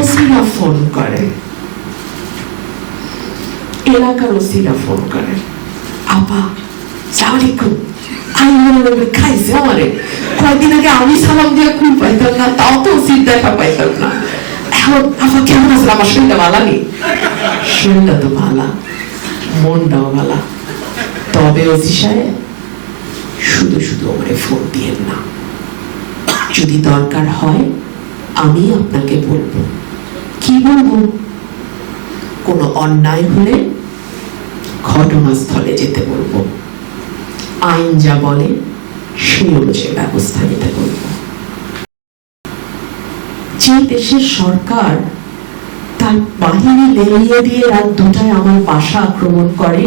ওসিরা phone করে। এলাকার ওসিরা phone করে। আপা সালাম আমি মনে খাইছে আমারে। কয়েকদিন আগে আমি সালাম দিয়ে খুব পাইতাম না, তাও তো ওসির দেখা পাইতাম না। এখন আপা কেমন আমার শরীরটা ভালো নেই। শরীরটা তো ভালা। মনটাও ভালা। তবে ওসি সাহেব, শুধু শুধু আমারে ফোন দিয়েন না। যদি দরকার হয়, আমি আপনাকে বলব। বলব কোনো অন্যায় হলে ঘটনাস্থলে যেতে বলব। আইন যা বলে সেই অনুযায়ী ব্যবস্থা নিতে বলব। যে দেশের সরকার তার বাহিনী লেলিয়ে দিয়ে রাত দুটায় আমার বাসা আক্রমণ করে,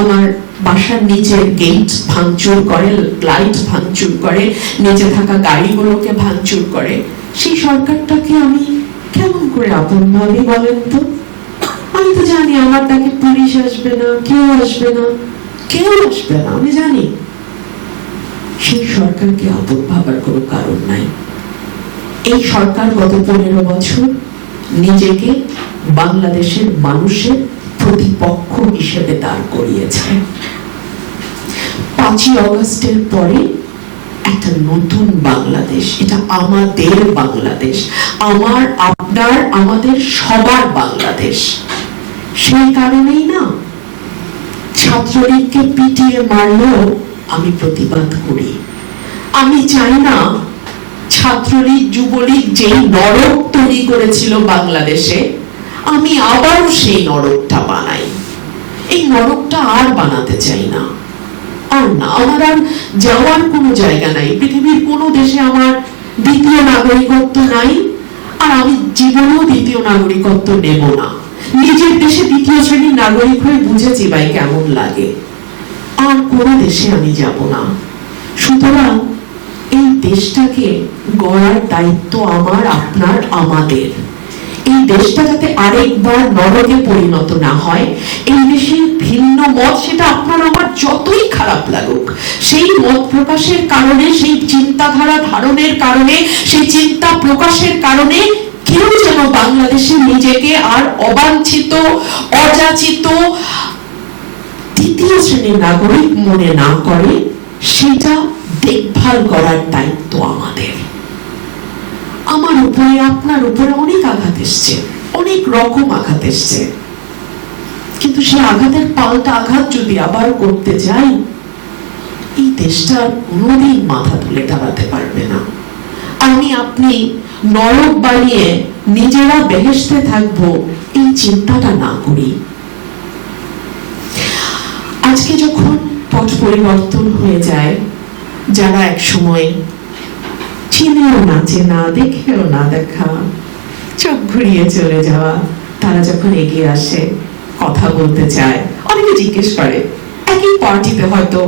আমার বাসার নিচের গেট ভাঙচুর করে লাইট ভাঙচুর করে, নিচে থাকা গাড়িগুলোকে ভাঙচুর করে, সেই সরকারটাকে আমি কেমন করে আপন ভাবি বলেন তো? আমি তো জানি আমার তাকে পুলিশ আসবে না, কেউ আসবে না। কেউ আসবে না, আমি জানি। সেই সরকারকে আপন ভাবার কোনো কারণ নাই। এই সরকার গত পনেরো বছর নিজেকে বাংলাদেশের মানুষের প্রতিপক্ষ হিসেবে দাঁড় করিয়েছে। পাঁচই অগস্টের পরে একটা নতুন বাংলাদেশ। এটা আমাদের বাংলাদেশ। আমার, আপনার, আমাদের সবার বাংলাদেশ। সেই কারণেই না, ছাত্রলীগকে পিটিয়ে মারলেও আমি প্রতিবাদ করি। আমি চাই না ছাত্রলীগ, যুবলীগ যেই নরক তৈরি করেছিল বাংলাদেশে, আমি আবারও সেই নরকটা বানাই। এই নরকটা আর বানাতে চাই না। আর না আমার আর যাওয়ার কোনো জায়গা নাই। পৃথিবীর কোনো দেশে আমার দ্বিতীয় নাগরিকত্ব নাই, আর আমি জীবনেও দ্বিতীয় নাগরিকত্ব নেব না। নিজের দেশে দ্বিতীয় শ্রেণির নাগরিক হয়ে বুঝেছি ভাই কেমন লাগে। আর কোনো দেশে আমি যাব না। সুতরাং এই দেশটাকে গড়ার দায়িত্ব আমার, আপনার, আমাদের। এই দেশটা যাতে আরেকবার নরকে পরিণত না হয়, এই দেশের ভিন্ন মত সেটা আপনার আমার যতই খারাপ লাগুক, সেই মত প্রকাশের কারণে, সেই চিন্তাধারা ধারণের কারণে, সেই চিন্তা প্রকাশের কারণে কেউ যেন বাংলাদেশে নিজেকে আর অবাঞ্ছিত, অযাচিত তৃতীয় শ্রেণির নাগরিক মনে না করে, সেটা দেখভাল করার দায়িত্ব আমাদের। আমার উপরে, আপনার উপরে অনেক এসছে। অনেক রকম আঘাত এসছে। কিন্তু সে আঘাতের পাল্টা আঘাত যদি আবার করতে যাই, এই দেশটা কোনোদিন মাথা তুলে দাঁড়াতে পারবে না। আমি, আপনি নরক বানিয়ে নিজেরা বেহেসতে থাকব, এই চিন্তাটা না করি। আজকে যখন পট পরিবর্তন হয়ে যায়, যারা এক সময় চিনেও না, চেনা, দেখেও না দেখা চোখ ঘুরিয়ে চলে যাওয়া। তারা যখন এগিয়ে আসে, কথা বলতে চায়, অনেকে জিজ্ঞেস করে, একই পার্টিতে হয়তো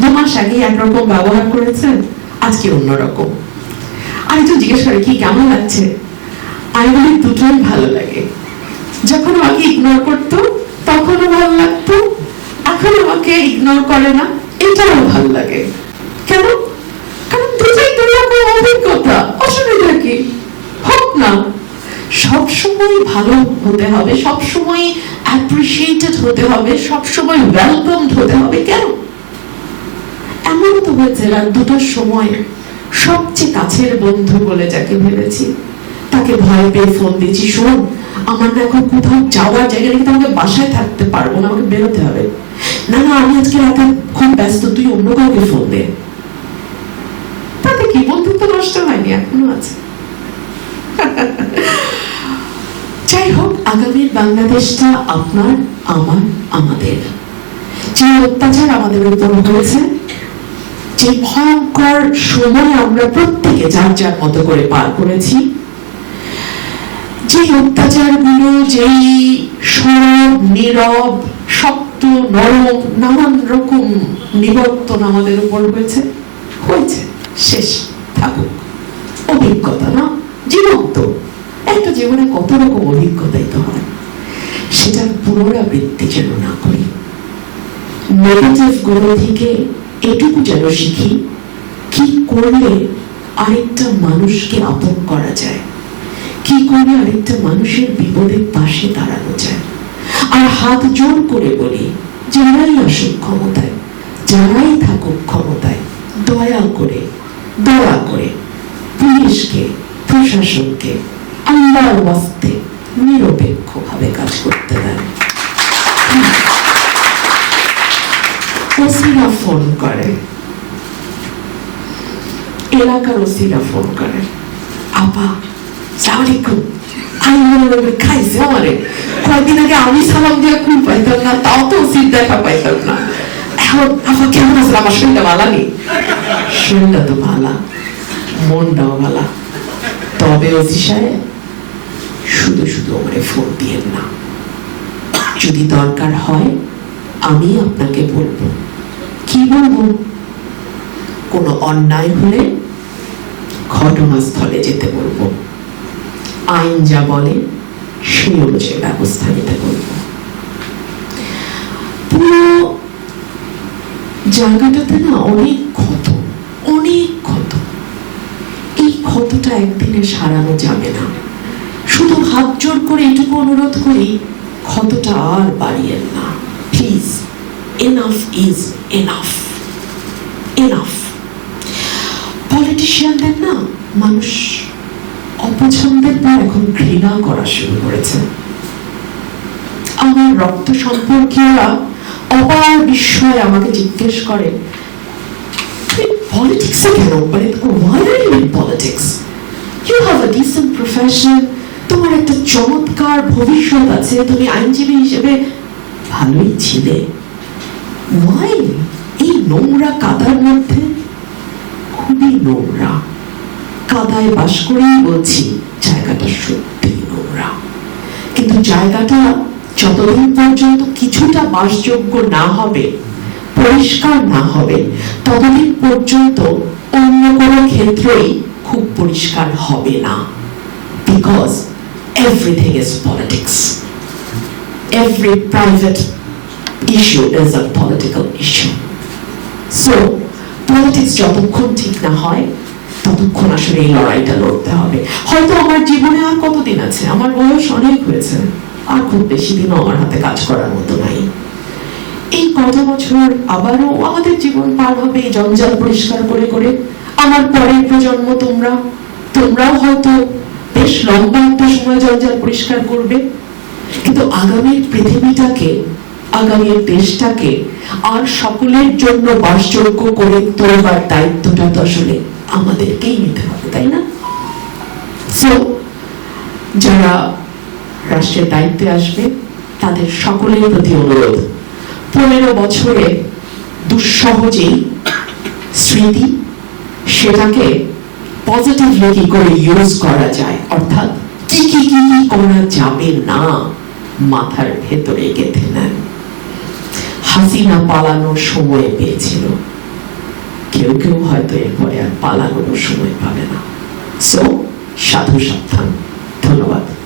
দু মাস আগে একরকম ব্যবহার করেছেন? আজকে অন্যরকম। আরেকজন জিজ্ঞেস করে, কি কেমন লাগছে? আমি বলি দুটোই ভালো লাগে। যখন আমাকে ইগনোর করতো, তখনও ভালো লাগতো, এখন আমাকে ইগনোর করে না, এটাও ভালো লাগে। কেন? কারণ দুটোই দুরকম অভিজ্ঞতা, অসুবিধা সবসময় ভালো হতে হবে, সবসময় অ্যাপ্রিসিয়েটেড হতে হবে, সবসময় ওয়েলকাম হতে হবে। কেন? এমন তো হয়েছে রাত দুটোর সময় সবচেয়ে কাছের বন্ধু বলে যাকে ভেবেছি, তাকে ভয় পেয়ে ফোন দিয়েছি, শোন, আমার না এখন কোথাও যাওয়ার জায়গা নেই আমাকে বাসায় থাকতে পারব না, আমাকে বেরোতে হবে। না না, আমি আজকে রাতে খুব ব্যস্ত, তুই অন্য কাউকে ফোন দে। তাতে কি বন্ধুত্ব নষ্ট হয়নি? এখনও আছে। আগামীর বাংলাদেশটা আপনার, আমার, আমাদের। যে অত্যাচার আমাদের উপর হয়েছে যে ভয়ঙ্কর সময় আমরা প্রত্যেকে যার যার মতো করে পার করেছি যে অত্যাচারগুলো, যেই সরব, নীরব, শক্ত, নরম, নানান রকম নিবর্তন আমাদের উপর হয়েছে হয়েছে। শেষ থাকুক। অভিজ্ঞতা না জীবন তো একটা জীবনে কত রকম অভিজ্ঞতাই তো হয়? সেটার পুনরাবৃত্তি যেন না করি। নেগেটিভগুলো থেকে এটুকু যেন শিখি, কি করলে আরেকটা মানুষকে আপন করা যায়? কি করে আরেকটা মানুষের বিপদের পাশে দাঁড়ানো যায়? আর হাত জোর করে বলি, যারাই আসুক ক্ষমতায়, যারাই থাকুক ক্ষমতায়, দয়া করে দয়া করে পুলিশকে, প্রশাসনকে আল্লাহর ওয়াস্তে নিরপেক্ষভাবে কাজ করতে দেন ওসিরা ফোন করে। এলাকার ওসিরা ফোন করে। আপা খাইছে কয়েকদিন আগে দিয়ে না, তাও তো না। এখন কেমন ভালো তো ভালা। ভালা। তবে ওসি সাহেব শুধু শুধু আমারে ফোন দিয়েন না। যদি দরকার হয়, আমি আপনাকে বলব। কি বলব? কোনো অন্যায় হলে ঘটনাস্থলে যেতে বলব। আইন যা বলে সেই অনুযায়ী ব্যবস্থা নিতে বলব। পুরো জায়গাটাতে না অনেক ক্ষত অনেক ক্ষত। এই ক্ষতটা একদিনে সারানো যাবে না। শুধু হাত জোর করে এটুকু অনুরোধ করি, ক্ষতটা আর বাড়িয়েন না। Please enough is enough enough পলিটিশিয়ানদের না মানুষ অপছন্দের পর এখন ঘৃণা করা শুরু করেছে। আমার রক্ত সম্পর্কীয়রা অপার বিস্ময়ে আমাকে জিজ্ঞেস করে পলিটিক্সে কেন? মানে why are you in politics? You have a decent profession তোমার একটা চমৎকার ভবিষ্যৎ আছে, তুমি আইনজীবী হিসেবে ভালোই ছিলে। Why এই নোংরা কাদার মধ্যে? খুবই নোংরা। কাদায় বাস করেই বলছি, জায়গাটা সত্যি নোংরা। কিন্তু জায়গাটা যতদিন পর্যন্ত কিছুটা বাসযোগ্য না হবে, পরিষ্কার না হবে, ততদিন পর্যন্ত অন্য কোনো ক্ষেত্রেই খুব পরিষ্কার হবে না। Because everything is politics every private issue is a political issue. So, politics যতক্ষণ ঠিক না হয় ততক্ষণ আসলে এই লড়াইটা লড়তে হবে। হয়তো আমার জীবনে আর কতদিন আছে? আমার বয়স অনেক হয়েছে। আর খুব বেশি দিনও আমার হাতে কাজ করার মতো নাই। এই কত বছর আবারও আমাদের জীবন পার হবে এই জঞ্জাল পরিষ্কার করে করে? আমার পরের প্রজন্ম তোমরা তোমরাও হয়তো বেশ লম্বা সময় জঞ্জাল পরিষ্কার করবে। কিন্তু আগামীর পৃথিবীটাকে আগামীর দেশটাকে আর সকলের জন্য বাসযোগ্য করে তোলবার দায়িত্বটা তো আসলে আমাদেরকেই নিতে হবে, তাই না? যারা রাষ্ট্রের দায়িত্বে আসবে, তাদের সকলের প্রতি অনুরোধ। পনেরো বছরে দুঃসহজেই স্মৃতি সেটাকে পজিটিভলি কি করে ইউজ করা যায়, অর্থাৎ কি কি কি করা যাবে না? মাথার ভেতরে গেঁথে নেন। হাসিনা পালানোর সময় পেয়েছিল। কেউ কেউ হয়তো এরপরে আর পালানোর সময় পাবে না। সো সাধু সাবধান। ধন্যবাদ।